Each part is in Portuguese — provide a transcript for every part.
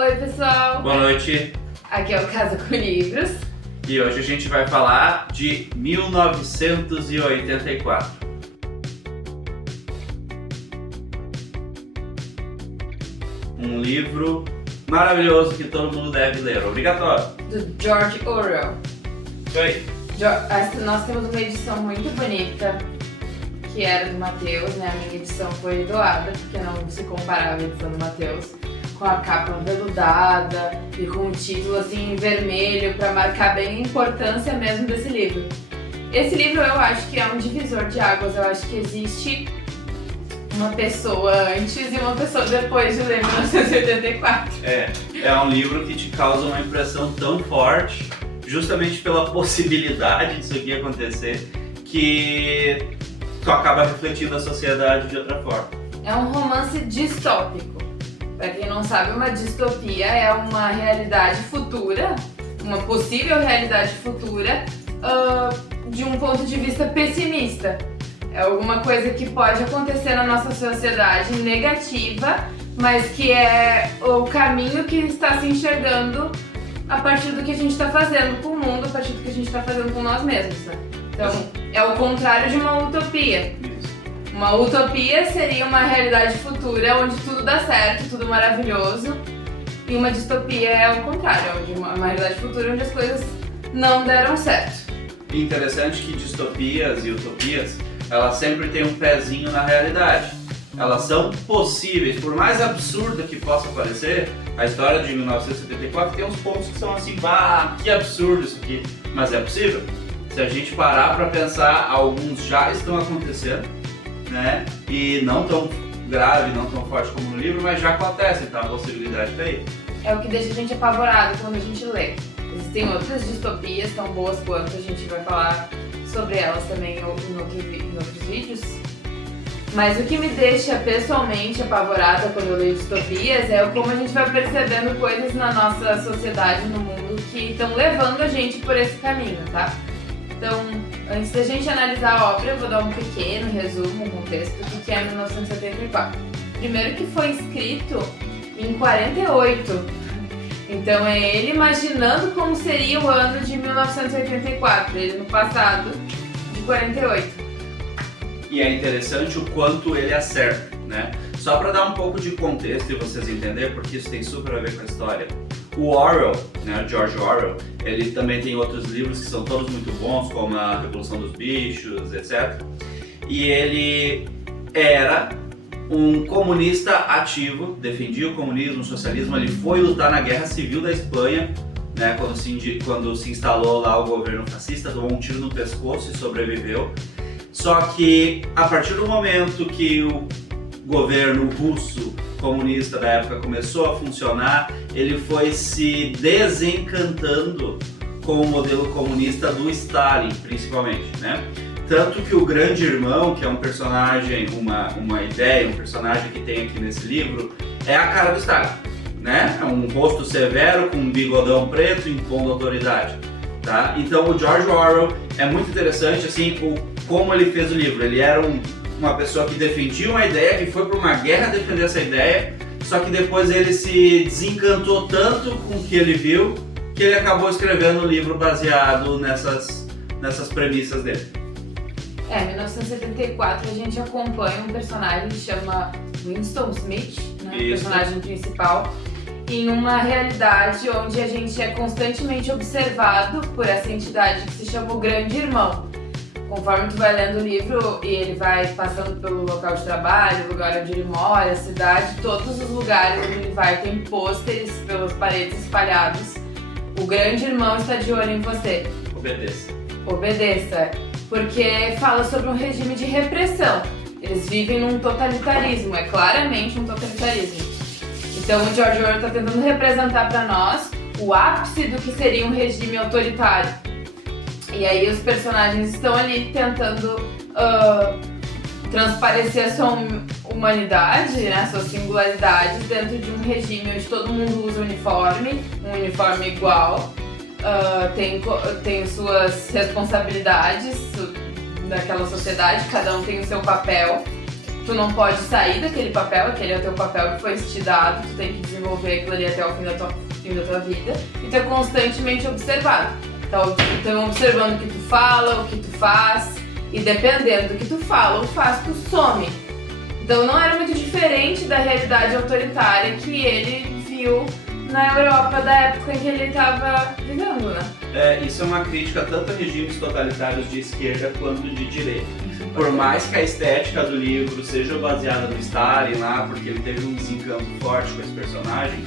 Oi pessoal, Boa noite, aqui é o Casa com Livros. e hoje a gente vai falar de 1984. Um livro maravilhoso que todo mundo deve ler, obrigatório. Do George Orwell. Isso aí. Nós temos uma edição muito bonita, que era do Matheus, né? A minha edição foi doada, porque não se comparava a edição do Matheus, com a capa veludada e com o título assim em vermelho para marcar bem a importância mesmo desse livro. Esse livro eu acho que é um divisor de águas, eu acho que existe uma pessoa antes e uma pessoa depois de ler 1984. É um livro que te causa uma impressão tão forte, justamente pela possibilidade disso aqui acontecer, que tu acaba refletindo a sociedade de outra forma. É um romance distópico. Para quem não sabe, uma distopia é uma realidade futura, uma possível realidade futura, de um ponto de vista pessimista. É alguma coisa que pode acontecer na nossa sociedade negativa, mas que é o caminho que está se enxergando a partir do que a gente está fazendo com o mundo, a partir do que a gente está fazendo com nós mesmos, né? Então, é o contrário de uma utopia. Uma utopia seria uma realidade futura onde tudo dá certo, tudo maravilhoso. E uma distopia é o contrário, onde uma realidade futura onde as coisas não deram certo. E interessante que distopias e utopias, elas sempre têm um pezinho na realidade. Elas são possíveis, por mais absurda que possa parecer, a história de 1974 tem uns pontos que são assim, que absurdo isso aqui, mas é possível. Se a gente parar para pensar, alguns já estão acontecendo, né? E não tão grave, não tão forte como no livro, mas já acontece, então a possibilidade tá aí. É o que deixa a gente apavorado quando a gente lê. Existem outras distopias tão boas quanto, a gente vai falar sobre elas também em outros vídeos. Mas o que me deixa pessoalmente apavorada quando eu leio distopias é como a gente vai percebendo coisas na nossa sociedade, no mundo, que estão levando a gente por esse caminho, tá? Então, antes da gente analisar a obra, eu vou dar um pequeno resumo, um contexto do que é 1974. Primeiro que foi escrito em 48, então é ele imaginando como seria o ano de 1984, ele no passado de 48. E é interessante o quanto ele acerta, né? Só para dar um pouco de contexto e vocês entenderem, porque isso tem super a ver com a história. O Orwell, né, George Orwell, ele também tem outros livros que são todos muito bons, como A Revolução dos Bichos, etc. E ele era um comunista ativo, defendia o comunismo, o socialismo. Ele foi lutar na Guerra Civil da Espanha, né, quando se instalou lá o governo fascista, tomou um tiro no pescoço e sobreviveu. Só que a partir do momento que o governo russo comunista da época começou a funcionar, ele foi se desencantando com o modelo comunista do Stalin, principalmente, né? Tanto que o Grande Irmão, que é um personagem, uma ideia, um personagem que tem aqui nesse livro, é a cara do Stalin, né? É um rosto severo, com um bigodão preto, impondo autoridade, tá? Então o George Orwell é muito interessante, assim, como ele fez o livro. Ele era uma pessoa que defendia uma ideia, que foi para uma guerra defender essa ideia, só que depois ele se desencantou tanto com o que ele viu, que ele acabou escrevendo um livro baseado nessas premissas dele. Em 1974 a gente acompanha um personagem que chama Winston Smith, né, o personagem principal, em uma realidade onde a gente é constantemente observado por essa entidade que se chama o Grande Irmão. Conforme tu vai lendo o livro e ele vai passando pelo local de trabalho, o lugar onde ele mora, a cidade, todos os lugares onde ele vai tem pôsteres pelas paredes espalhados. O Grande Irmão está de olho em você. Obedeça. Obedeça. Porque fala sobre um regime de repressão. Eles vivem num totalitarismo, é claramente um totalitarismo. Então o George Orwell está tentando representar para nós o ápice do que seria um regime autoritário. E aí os personagens estão ali tentando transparecer a sua humanidade, né, suas singularidades dentro de um regime onde todo mundo usa um uniforme igual, tem suas responsabilidades daquela sociedade, cada um tem o seu papel. tu não pode sair daquele papel, aquele é o teu papel que foi te dado, tu tem que desenvolver aquilo ali até o fim da tua vida, e tu é constantemente observado. Então, estão observando o que tu fala, o que tu faz, e dependendo do que tu fala ou faz, tu some. Então não era muito diferente da realidade autoritária que ele viu na Europa da época em que ele estava vivendo, né? Isso é uma crítica tanto a regimes totalitários de esquerda quanto de direita. Por mais que a estética do livro seja baseada no Stalin lá, porque ele teve um desencanto forte com esse personagem,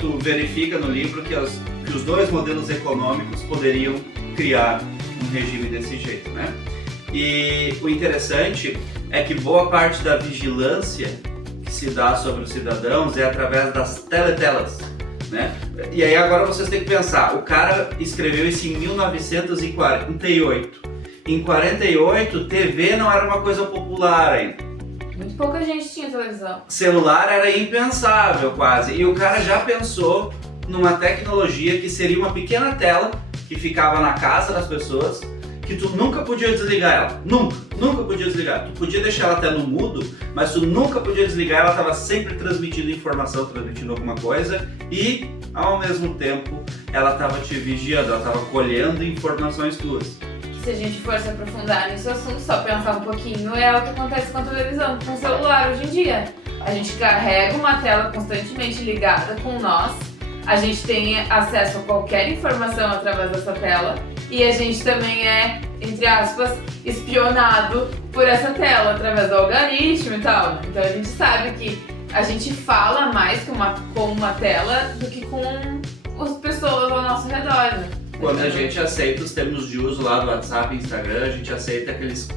tu verifica no livro que os dois modelos econômicos poderiam criar um regime desse jeito, né? E o interessante é que boa parte da vigilância que se dá sobre os cidadãos é através das teletelas, né? E aí agora vocês têm que pensar, o cara escreveu isso em 1948. Em 48, TV não era uma coisa popular ainda. Muito pouca gente tinha televisão. Celular era impensável quase. E o cara já pensou numa tecnologia que seria uma pequena tela que ficava na casa das pessoas, que tu nunca podia desligar ela. Nunca podia desligar. Tu podia deixar ela até no mudo, mas tu nunca podia desligar, ela estava sempre transmitindo informação, transmitindo alguma coisa e, ao mesmo tempo, ela estava te vigiando, ela estava colhendo informações tuas. Se a gente for se aprofundar nesse assunto, só pensar um pouquinho, é o que acontece com a televisão, com o celular hoje em dia. A gente carrega uma tela constantemente ligada com nós, a gente tem acesso a qualquer informação através dessa tela e a gente também é, entre aspas, espionado por essa tela, através do algoritmo e tal, né? Então a gente sabe que a gente fala mais com uma tela do que com as pessoas ao nosso redor, né? Quando a gente aceita os termos de uso lá do WhatsApp e Instagram, a gente aceita que eles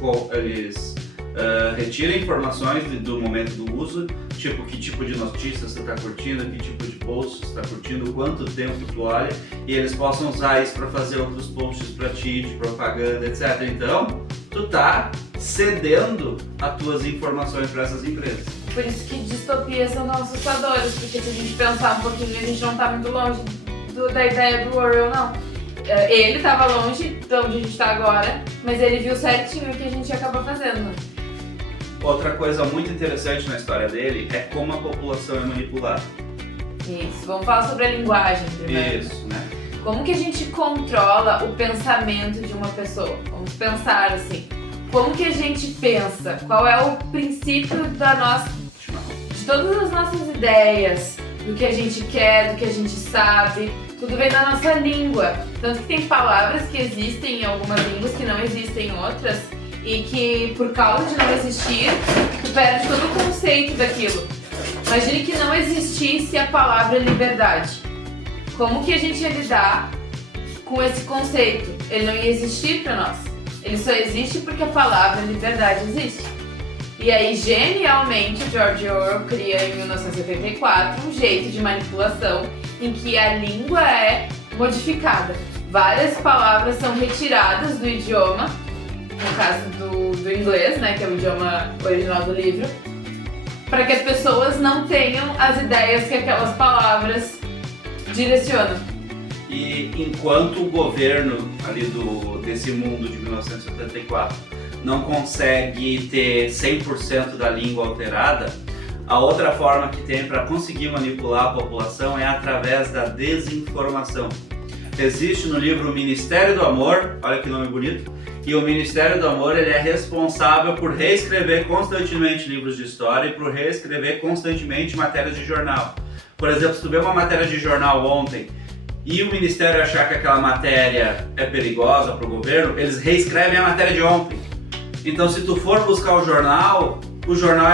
retiram informações do momento do uso, tipo que tipo de notícias você está curtindo, que tipo de posts você está curtindo, quanto tempo tu olha, e eles possam usar isso para fazer outros posts para ti, de propaganda, etc. Então, tu tá cedendo as tuas informações para essas empresas. Por isso que distopias são tão assustadoras, porque se a gente pensar um pouquinho, a gente não tá muito longe da ideia do Orwell, não. Ele estava longe de onde a gente está agora, mas ele viu certinho o que a gente acaba fazendo. Outra coisa muito interessante na história dele é como a população é manipulada. Isso, vamos falar sobre a linguagem primeiro. Isso, né? Como que a gente controla o pensamento de uma pessoa? Vamos pensar assim, como que a gente pensa? Qual é o princípio de todas as nossas ideias, do que a gente quer, do que a gente sabe? Tudo vem da nossa língua. Tanto que tem palavras que existem em algumas línguas que não existem em outras e que, por causa de não existir, tu perde todo o conceito daquilo. Imagine que não existisse a palavra liberdade. Como que a gente ia lidar com esse conceito? Ele não ia existir para nós. Ele só existe porque a palavra liberdade existe. E aí, genialmente, George Orwell cria em 1984 um jeito de manipulação em que a língua é modificada. Várias palavras são retiradas do idioma, no caso do inglês, né, que é o idioma original do livro, para que as pessoas não tenham as ideias que aquelas palavras direcionam. E enquanto o governo ali desse mundo de 1974 não consegue ter 100% da língua alterada, a outra forma que tem para conseguir manipular a população é através da desinformação. Existe no livro o Ministério do Amor, olha que nome bonito, e o Ministério do Amor ele é responsável por reescrever constantemente livros de história e por reescrever constantemente matérias de jornal. Por exemplo, se tu vê uma matéria de jornal ontem e o Ministério achar que aquela matéria é perigosa para o governo, eles reescrevem a matéria de ontem. Então, se tu for buscar o jornal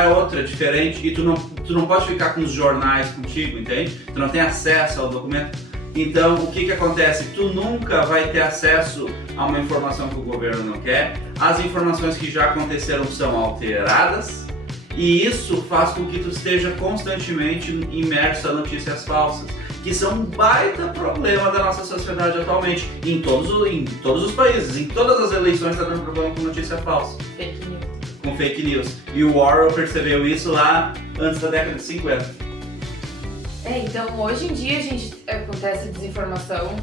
é outro, é diferente, e tu não pode ficar com os jornais contigo, entende? Tu não tem acesso ao documento. Então, o que acontece? Tu nunca vai ter acesso a uma informação que o governo não quer, as informações que já aconteceram são alteradas, e isso faz com que tu esteja constantemente imerso a notícias falsas, que são um baita problema da nossa sociedade atualmente, em todos os países, em todas as eleições está dando problema com notícia falsa. Fake news. Com fake news. E o Orwell percebeu isso lá antes da década de 50. Então hoje em dia a gente acontece desinformação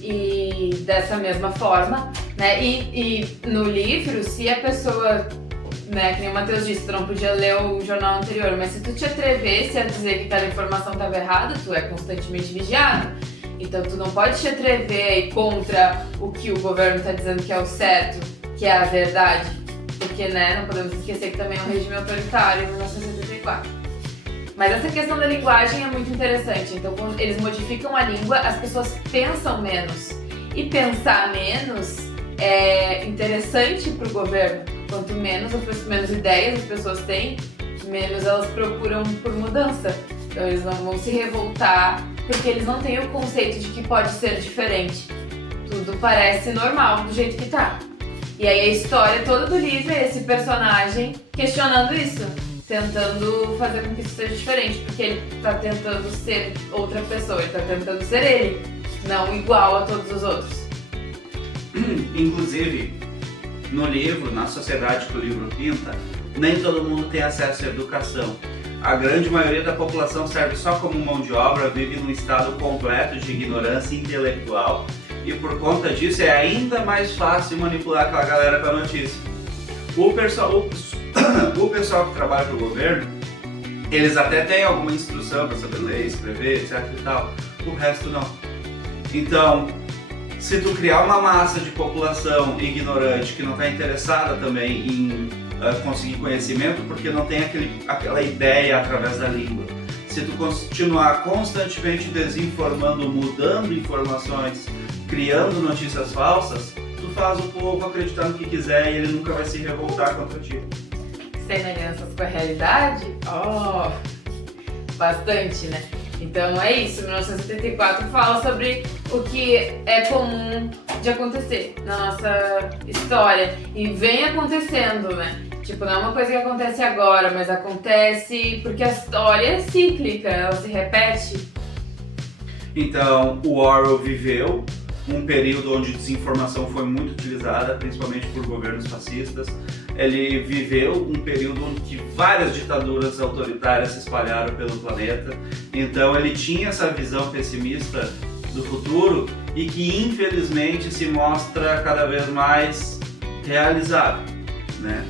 e dessa mesma forma, né? E no livro, se a pessoa né, que nem o Matheus disse, tu não podia ler o jornal anterior, mas se tu te atrevesse a dizer que aquela informação estava errada, tu é constantemente vigiado. Então tu não pode te atrever a ir contra o que o governo está dizendo que é o certo, que é a verdade, porque, né, não podemos esquecer que também é um regime autoritário em 1974. Mas essa questão da linguagem é muito interessante. Então, quando eles modificam a língua, as pessoas pensam menos. E pensar menos é interessante para o governo. Quanto menos ideias as pessoas têm, menos elas procuram por mudança. Então, eles não vão se revoltar porque eles não têm o conceito de que pode ser diferente. Tudo parece normal do jeito que tá. E aí a história toda do livro é esse personagem questionando isso. Tentando fazer com que isso seja diferente, porque ele tá tentando ser outra pessoa, ele tá tentando ser ele, não igual a todos os outros. Inclusive, no livro, na sociedade que o livro pinta, nem todo mundo tem acesso à educação. A grande maioria da população serve só como mão de obra, vive num estado completo de ignorância intelectual e por conta disso é ainda mais fácil manipular aquela galera com a notícia. O pessoal que trabalha para o governo, eles até têm alguma instrução para saber ler, escrever, etc e tal, o resto não. Então, se tu criar uma massa de população ignorante que não está interessada também em conseguir conhecimento porque não tem aquela ideia através da língua, se tu continuar constantemente desinformando, mudando informações, criando notícias falsas, tu faz o povo acreditar no que quiser e ele nunca vai se revoltar contra ti. Semelhanças com a realidade? Oh, bastante, né? Então é isso, 1974 fala sobre o que é comum de acontecer na nossa história e vem acontecendo, né? Tipo, não é uma coisa que acontece agora, mas acontece porque a história é cíclica, ela se repete. Então, o Orwell viveu um período onde desinformação foi muito utilizada, principalmente por governos fascistas. Ele viveu um período onde várias ditaduras autoritárias se espalharam pelo planeta. Então ele tinha essa visão pessimista do futuro e que infelizmente se mostra cada vez mais realizável, né,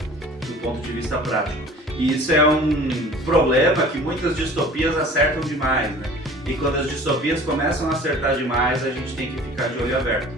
do ponto de vista prático. E isso é um problema que muitas distopias acertam demais, né? E quando as distopias começam a acertar demais, a gente tem que ficar de olho aberto.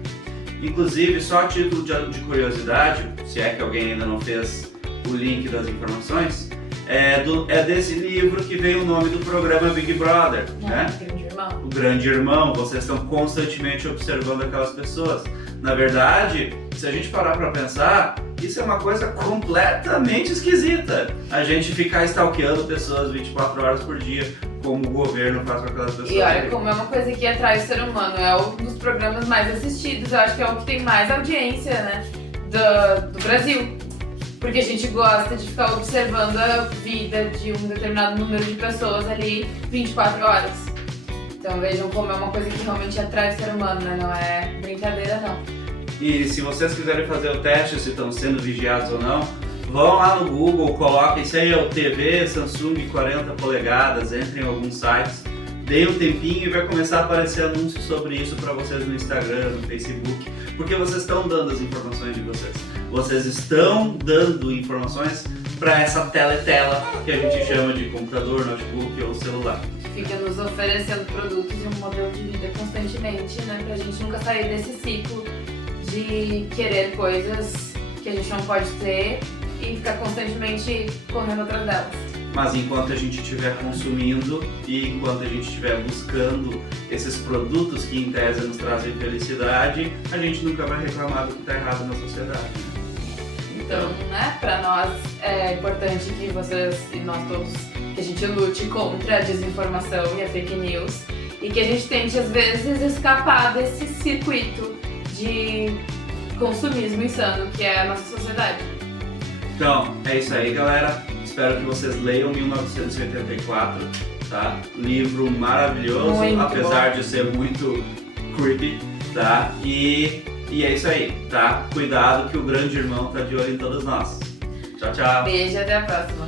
Inclusive, só a título de curiosidade, se é que alguém ainda não fez o link das informações, é desse livro que vem o nome do programa Big Brother, né? Grande Irmão. O Grande Irmão, vocês estão constantemente observando aquelas pessoas. Na verdade, se a gente parar para pensar, isso é uma coisa completamente esquisita. A gente ficar stalkeando pessoas 24 horas por dia, como o governo faz com aquelas pessoas. E olha, como é uma coisa que atrai o ser humano, é um dos programas mais assistidos, eu acho que é o que tem mais audiência, né, do Brasil. Porque a gente gosta de ficar observando a vida de um determinado número de pessoas ali 24 horas. Então vejam como é uma coisa que realmente atrai o ser humano, né? Não é brincadeira não. E se vocês quiserem fazer o teste se estão sendo vigiados ou não, vão lá no Google, coloquem, isso aí é o TV Samsung 40 polegadas, entrem em alguns sites, deem um tempinho e vai começar a aparecer anúncios sobre isso para vocês no Instagram, no Facebook, porque vocês estão dando as informações de vocês. Vocês estão dando informações para essa teletela que a gente chama de computador, notebook ou celular. Fica nos oferecendo produtos e um modelo de vida constantemente, né? Pra gente nunca sair desse ciclo de querer coisas que a gente não pode ter e ficar constantemente correndo atrás delas. Mas enquanto a gente estiver consumindo e enquanto a gente estiver buscando esses produtos que em tese nos trazem felicidade, a gente nunca vai reclamar do que está errado na sociedade. Então, né, pra nós é importante que vocês e nós todos, que a gente lute contra a desinformação e a fake news e que a gente tente às vezes escapar desse circuito de consumismo insano que é a nossa sociedade. Então, é isso aí, galera. Espero que vocês leiam 1984, tá? Livro maravilhoso, Muito apesar bom. de ser muito creepy, tá? E é isso aí, tá? Cuidado que o Grande Irmão tá de olho em todos nós. Tchau, tchau. Beijo e até a próxima.